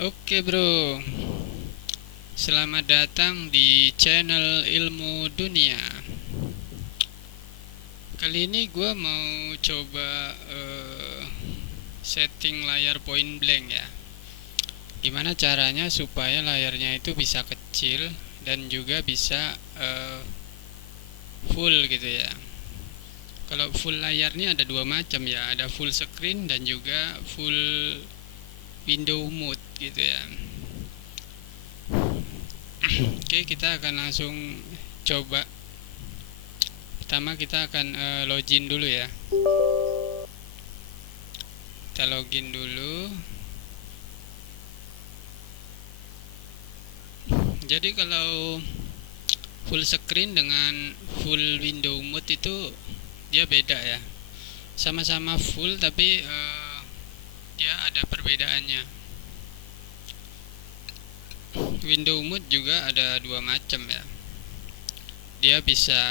Oke bro, selamat datang di channel Ilmu Dunia. Kali ini gue mau coba setting layar point blank ya. Gimana caranya supaya layarnya itu bisa kecil dan juga bisa full gitu ya. Kalau full layar ini ada dua macam ya, ada full screen dan juga full window mode gitu ya. Oke, kita akan langsung coba. Pertama kita akan login dulu ya. Kita login dulu. Jadi kalau full screen dengan full window mode itu dia beda ya. Sama-sama full tapi dia ada perbedaannya. Window mode juga ada dua macam ya. Dia bisa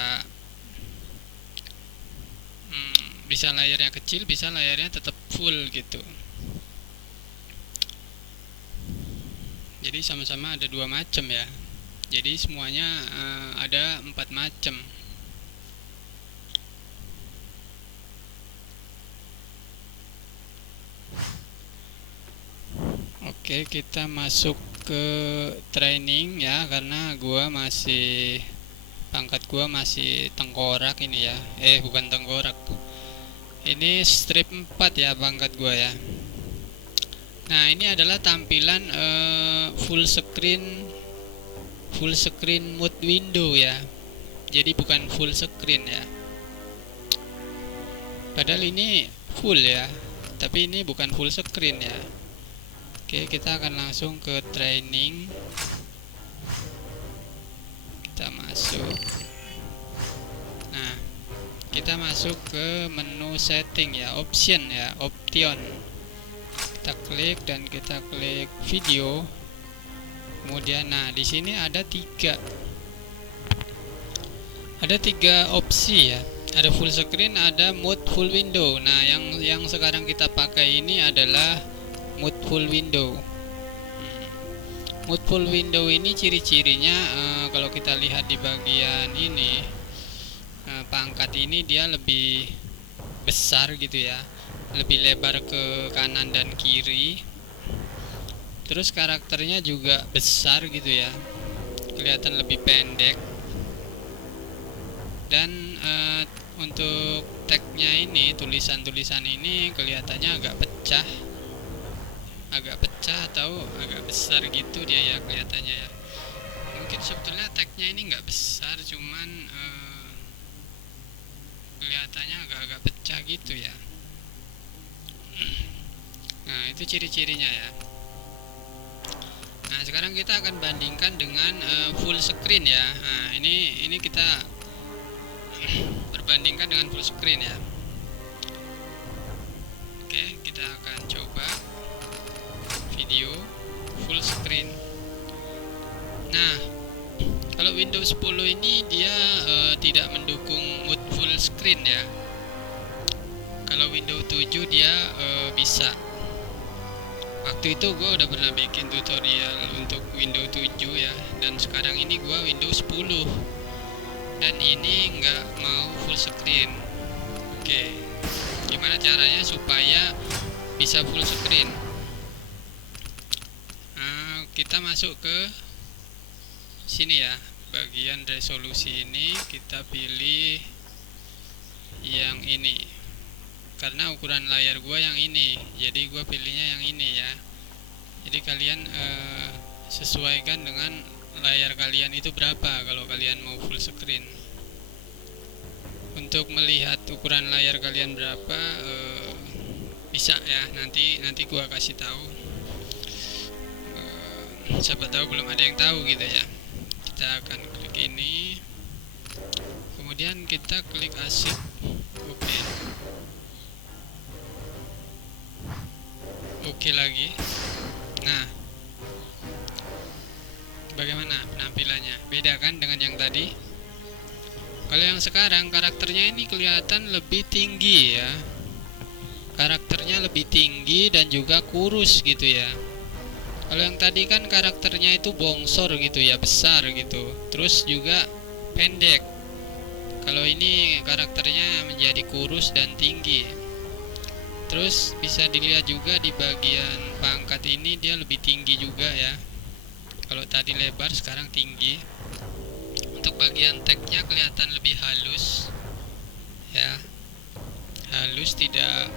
layarnya kecil, bisa layarnya tetap full gitu. Jadi sama-sama ada dua macam ya. Jadi semuanya ada 4 macam. Oke, kita masuk ke training ya, karena pangkat gua masih tengkorak ini ya. Bukan tengkorak. Ini strip 4 ya pangkat gua ya. Nah, ini adalah tampilan full screen mode window ya. Jadi bukan full screen ya. Padahal ini full ya, tapi ini bukan full screen ya. Oke, kita akan langsung ke training. Kita masuk. Nah, kita masuk ke menu setting ya, option. Kita klik dan kita klik video. Kemudian, nah di sini ada tiga opsi ya. Ada full screen, ada mode full window. Nah, yang sekarang kita pakai ini adalah mode full window. Mode full window ini ciri-cirinya kalau kita lihat di bagian ini, pangkat ini dia lebih besar gitu ya, lebih lebar ke kanan dan kiri. Terus karakternya juga besar gitu ya, kelihatan lebih pendek. Dan untuk tagnya ini, tulisan-tulisan ini kelihatannya agak pecah atau agak besar gitu dia ya kelihatannya ya. Mungkin sebetulnya tagnya ini nggak besar, cuman kelihatannya agak-agak pecah gitu ya. Nah, itu ciri-cirinya ya. Nah, sekarang kita akan bandingkan dengan full screen ya. Nah, ini kita perbandingkan dengan full screen ya. Oke, kita akan coba video full screen. Nah, kalau Windows 10 ini dia tidak mendukung mode full screen ya. Kalau Windows 7 dia bisa. Waktu itu gue udah pernah bikin tutorial untuk Windows 7 ya, dan sekarang ini gue Windows 10 dan ini nggak mau full screen. Oke, gimana caranya supaya bisa full screen? Nah, kita masuk ke sini ya, bagian resolusi ini kita pilih yang ini, karena ukuran layar gua yang ini, jadi gua pilihnya yang ini ya. Jadi kalian sesuaikan dengan layar kalian itu berapa kalau kalian mau full screen. Untuk melihat ukuran layar kalian berapa bisa ya, nanti gua kasih tahu. Siapa tahu belum ada yang tahu gitu ya. Kita akan klik ini, kemudian kita klik asik. Oke lagi. Nah, bagaimana penampilannya? Beda kan dengan yang tadi? Kalau yang sekarang karakternya ini kelihatan lebih tinggi ya. Karakternya lebih tinggi dan juga kurus gitu ya. Kalau yang tadi kan karakternya itu bongsor gitu ya, besar gitu, terus juga pendek. Kalau ini karakternya menjadi kurus dan tinggi. Terus bisa dilihat juga di bagian pangkat ini dia lebih tinggi juga ya. Kalau tadi lebar, sekarang tinggi. Untuk bagian tagnya kelihatan lebih halus ya, halus, tidak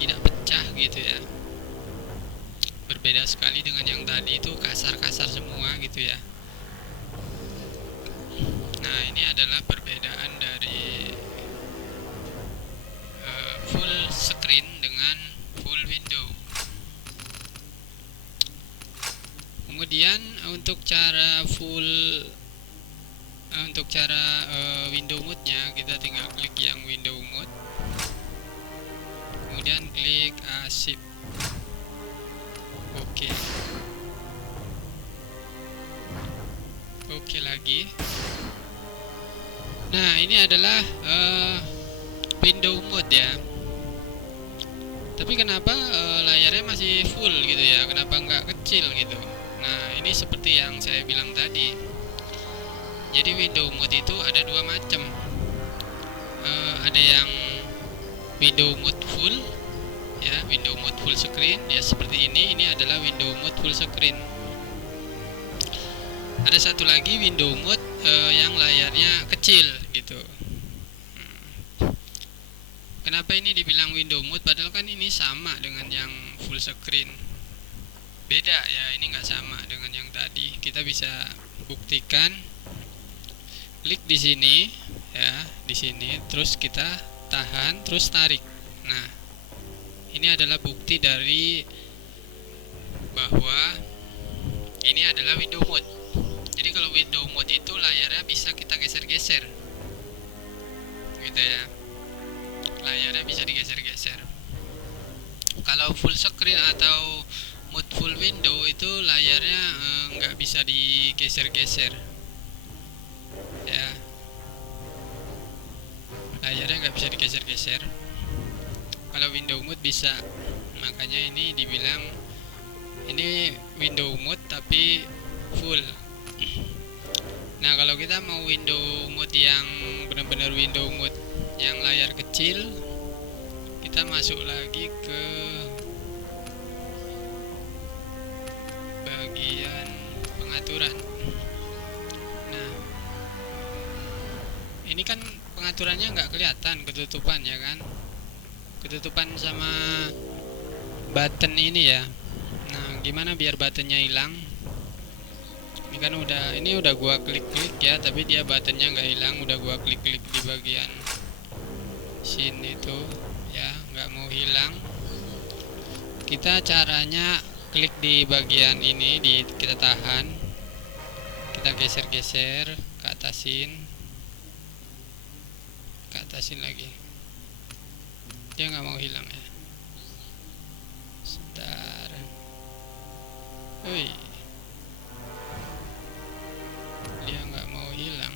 pecah gitu ya. Berbeda sekali dengan yang tadi itu kasar-kasar semua gitu ya. Nah, ini adalah perbedaan dari full screen dengan full window. Kemudian untuk cara window mode-nya, kita tinggal klik yang window mode, kemudian klik shift. Oke lagi. Nah, ini adalah window mode ya. Tapi kenapa layarnya masih full gitu ya? Kenapa nggak kecil gitu? Nah, ini seperti yang saya bilang tadi. Jadi window mode itu ada dua macam. Ada yang window mode full ya, window mode full screen ya, seperti ini. Ini adalah window mode full screen. Ada satu lagi window mode yang layarnya kecil gitu. Kenapa ini dibilang window mode padahal kan ini sama dengan yang full screen? Beda ya, ini nggak sama dengan yang tadi. Kita bisa buktikan. Klik di sini ya, di sini, terus kita tahan, terus tarik. Nah, ini adalah bukti dari bahwa ini adalah window mode. Jadi kalau window mode itu layarnya bisa kita geser-geser gitu ya, layarnya bisa digeser-geser. Kalau full screen atau mode full window itu layarnya nggak bisa digeser-geser ya, layarnya nggak bisa digeser-geser. Kalau window mode bisa, makanya ini dibilang ini window mode tapi full. Nah, kalau kita mau window mode yang benar-benar window mode yang layar kecil, kita masuk lagi ke bagian pengaturan. Nah, ini kan pengaturannya nggak kelihatan, ketutupan ya kan, ketutupan sama button ini ya. Nah, gimana biar buttonnya hilang? Ini kan udah gua klik-klik ya, tapi dia buttonnya nggak hilang. Udah gua klik-klik di bagian sini tuh ya, nggak mau hilang. Kita caranya klik di bagian ini, kita tahan, kita geser-geser ke atasin lagi. Dia nggak mau hilang ya. Sebentar. Dia nggak mau hilang.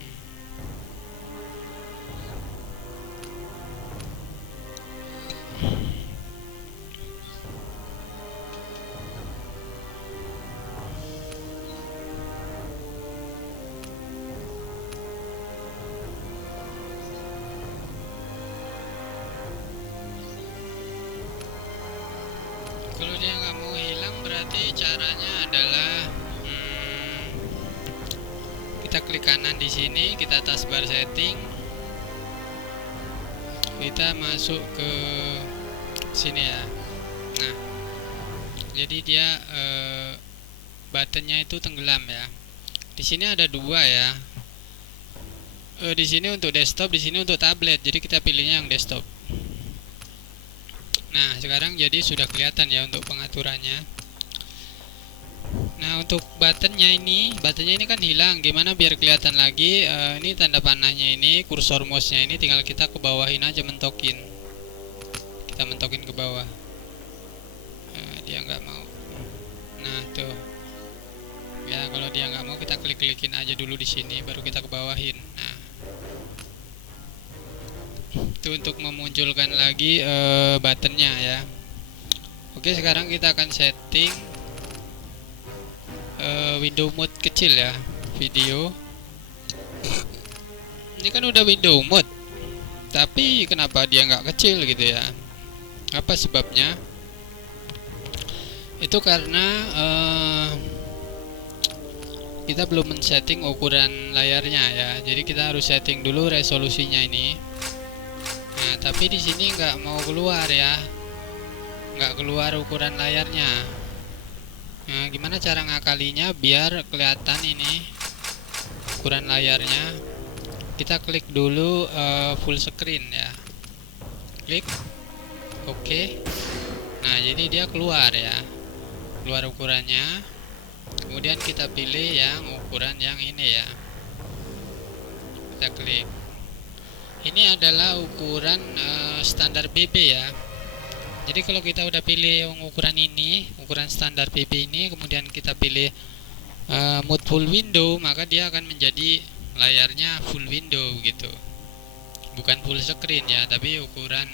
Kalau dia nggak mau hilang, berarti caranya adalah kita klik kanan di sini, kita taskbar setting, kita masuk ke sini ya. Nah, jadi dia buttonnya itu tenggelam ya. Di sini ada dua ya. Di sini untuk desktop, di sini untuk tablet. Jadi kita pilihnya yang desktop. Nah, sekarang jadi sudah kelihatan ya untuk pengaturannya. Nah, untuk buttonnya ini kan hilang. Gimana biar kelihatan lagi? Ini tanda panahnya ini, kursor mouse-nya ini tinggal kita ke bawahin aja, mentokin. Kita mentokin ke bawah. Dia nggak mau. Nah, tuh. Ya, kalau dia nggak mau, kita klik-klikin aja dulu di sini, baru kita ke bawahin. Nah, itu untuk memunculkan lagi buttonnya ya. Oke, sekarang kita akan setting window mode kecil ya, video. Ini kan udah window mode, tapi kenapa dia nggak kecil gitu ya? Apa sebabnya? Itu karena kita belum men-setting ukuran layarnya ya. Jadi kita harus setting dulu resolusinya ini. Nah, tapi di sini nggak mau keluar ya, nggak keluar ukuran layarnya. Nah, gimana cara ngakalinya biar kelihatan ini ukuran layarnya? Kita klik dulu full screen ya, klik oke. Nah, jadi dia keluar ya, keluar ukurannya. Kemudian kita pilih yang ukuran yang ini ya, kita klik. Ini adalah ukuran standar BB ya. Jadi kalau kita udah pilih yang ukuran ini, ukuran standar BB ini, kemudian kita pilih mode full window, maka dia akan menjadi layarnya full window gitu, bukan full screen ya, tapi ukuran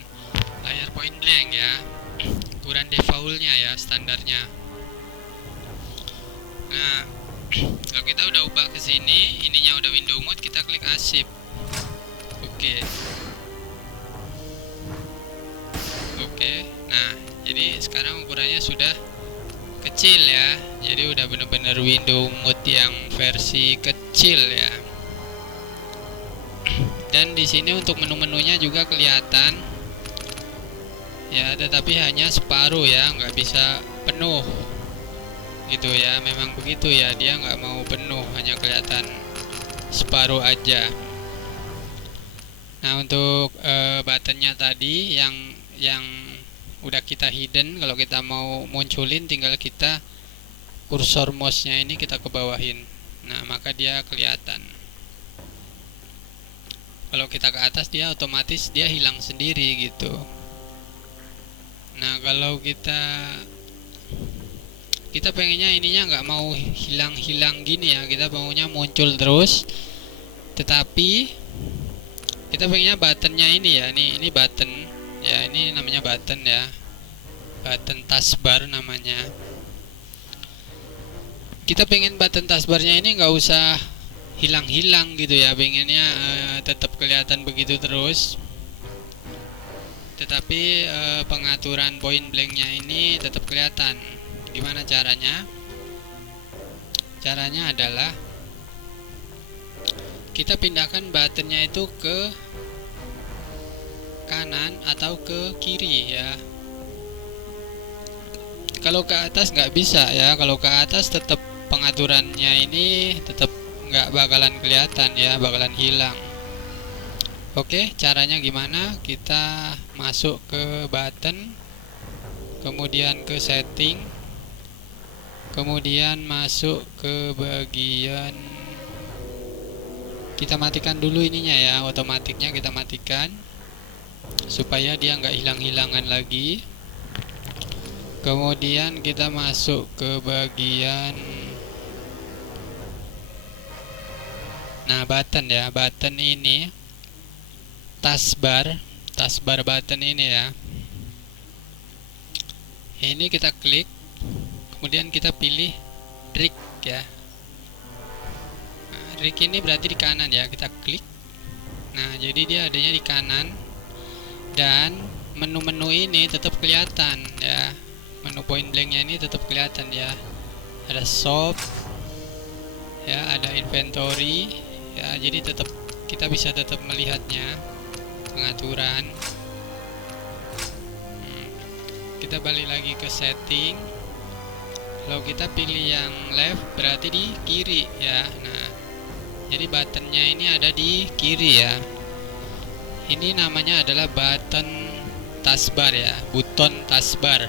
layar point blank ya, ukuran defaultnya ya, standarnya. Nah, kalau kita udah ubah ke sini, ininya udah window mode, kita klik arsip. Oke. Oke. Nah, jadi sekarang ukurannya sudah kecil ya. Jadi udah bener-bener window mode yang versi kecil ya. Dan di sini untuk menu-menunya juga kelihatan ya, tetapi hanya separuh ya, nggak bisa penuh gitu ya. Memang begitu ya, dia nggak mau penuh, hanya kelihatan separuh aja. Nah, untuk buttonnya tadi yang udah kita hidden, kalau kita mau munculin tinggal kita kursor mouse-nya ini kita ke bawahin. Nah, maka dia kelihatan. Kalau kita ke atas, dia otomatis dia hilang sendiri gitu. Nah, kalau kita pengennya ininya nggak mau hilang-hilang gini ya, kita maunya muncul terus. Tetapi kita pengennya buttonnya ini ya, ini button ya, ini namanya button ya, button taskbar namanya. Kita pengen button taskbarnya ini nggak usah hilang-hilang gitu ya, pengennya tetap kelihatan begitu terus. Tetapi pengaturan point blanknya ini tetap kelihatan. Gimana caranya? Caranya adalah kita pindahkan buttonnya itu ke kanan atau ke kiri ya. Kalau ke atas nggak bisa ya, kalau ke atas tetap pengaturannya ini tetap nggak bakalan kelihatan ya, bakalan hilang. Oke, caranya gimana? Kita masuk ke button, kemudian ke setting, kemudian masuk ke bagian, kita matikan dulu ininya ya, otomatiknya kita matikan supaya dia nggak hilang-hilangan lagi. Kemudian kita masuk ke bagian, nah button ya, button ini taskbar button ini ya. Ini kita klik, kemudian kita pilih rig ya. Nah, rig ini berarti di kanan ya, kita klik. Nah, jadi dia adanya di kanan dan menu-menu ini tetap kelihatan ya. Menu point blanknya ini tetap kelihatan ya. Ada shop ya, ada inventory ya, jadi tetap kita bisa tetap melihatnya, pengaturan. Kita balik lagi ke setting. Kalau kita pilih yang left berarti di kiri ya. Nah, jadi buttonnya ini ada di kiri ya. Ini namanya adalah button taskbar ya, button taskbar.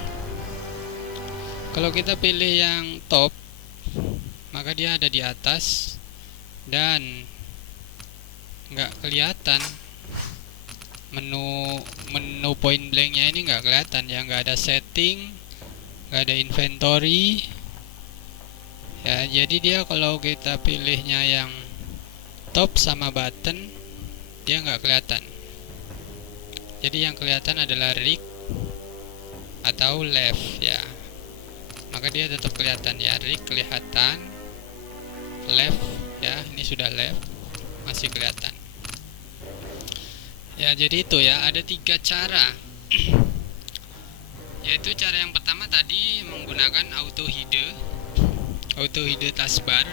Kalau kita pilih yang top, maka dia ada di atas dan nggak kelihatan menu point blanknya ini, nggak kelihatan ya, nggak ada setting, nggak ada inventory ya. Jadi dia kalau kita pilihnya yang top sama button, dia nggak kelihatan. Jadi yang kelihatan adalah rig atau left ya, maka dia tetap kelihatan ya, rig kelihatan, left ya, ini sudah left, masih kelihatan ya. Jadi itu ya, ada 3 cara yaitu cara yang pertama tadi menggunakan auto hide taskbar.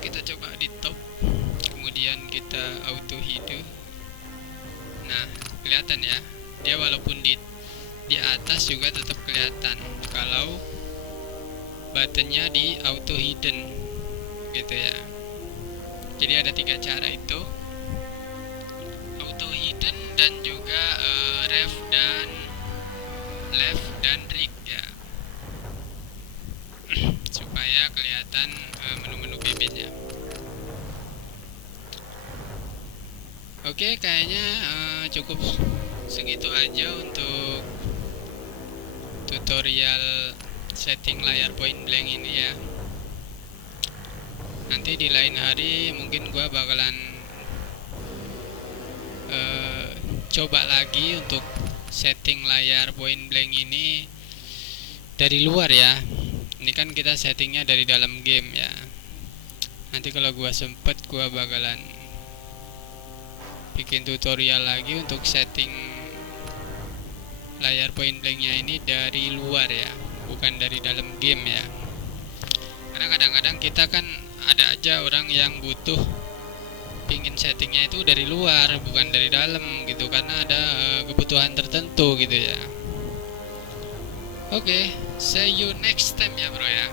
Kita coba di top, kemudian kita auto hide. Nah, kelihatan ya, dia walaupun di atas juga tetap kelihatan kalau buttonnya di auto hidden gitu ya. Jadi ada 3 cara itu, auto hidden dan juga ref dan left dan rig ya, supaya kelihatan menu-menu pivotnya. Oke, kayaknya cukup segitu aja untuk tutorial setting layar point blank ini ya. Nanti di lain hari mungkin gua bakalan coba lagi untuk setting layar point blank ini dari luar ya. Ini kan kita settingnya dari dalam game ya. Nanti kalau gua sempet, gua bakalan bikin tutorial lagi untuk setting layar point blanknya ini dari luar ya, bukan dari dalam game ya. Karena kadang-kadang kita kan ada aja orang yang butuh pingin settingnya itu dari luar bukan dari dalam gitu, karena ada kebutuhan tertentu gitu ya. Oke, see you next time ya bro ya.